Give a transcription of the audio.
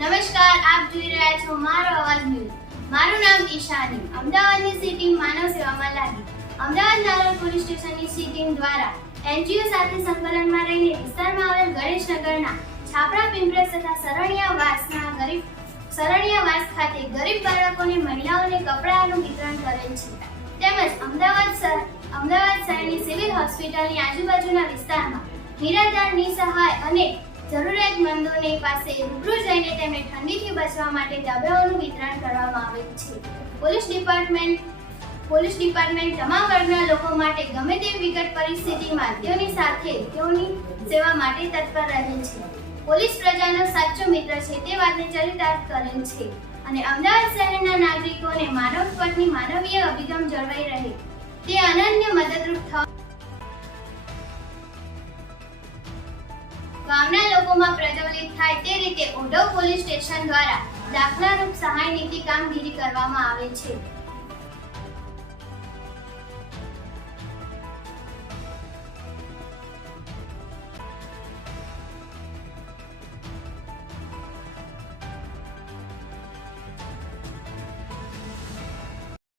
નમસ્કાર, આપ જોઈ રહ્યા છો મારો અવાજ ન્યૂઝ. મારું નામ ઈશાની. અમદાવાદની સિટી માનવ સેવામાં લાગી. અમદાવાદ નારોલ પોલીસ સ્ટેશનની સી ટીમ દ્વારા એનજીઓ સાથે સંકલનમાં રહીને વિસ્તારમાં આવેલ ગણેશનગરના છાપરા પિંપરેસ તથા સરણિયા વાસના ગરીબ, સરણિયા વાસ ખાતે ગરીબ બાળકોને મહિલાઓને કપડાનું વિતરણ કરેલ છે. તેમજ અમદાવાદ અમદાવાદ શહેરની સિવિલ હોસ્પિટલની આજુબાજુના વિસ્તારમાં નિરાધાર, નિસહાય અને જરૂરિયાતમંદોની પાસે રૂબરૂ જઈને તેમને ઠંડીથી બચવા માટે દવાઓનું વિતરણ કરવામાં આવે છે. પોલીસ ડિપાર્ટમેન્ટ પોલીસ ડિપાર્ટમેન્ટ તમામ વર્ગના લોકો માટે ગમે તેવી વિકટ પરિસ્થિતિમાં તેઓની સાથે તેઓની સેવા માટે તત્પર રહે છે. પોલીસ પ્રજાનો સાચો મિત્ર છે તે વાતને ચરિતાર્થ કરેલ છે અને અમદાવાદ શહેરના નાગરિકોને માનવ પરની માનવીય અભિગમ જળવાઈ રહે. તે અનન્ય મદદરૂપ થવા ગામના લોકોમાં પ્રજ્વલિત થાય તે રીતે ઓઢવ પોલીસ સ્ટેશન દ્વારા દાખલારૂપ સહાય નીતિ કામગીરી કરવામાં આવે છે.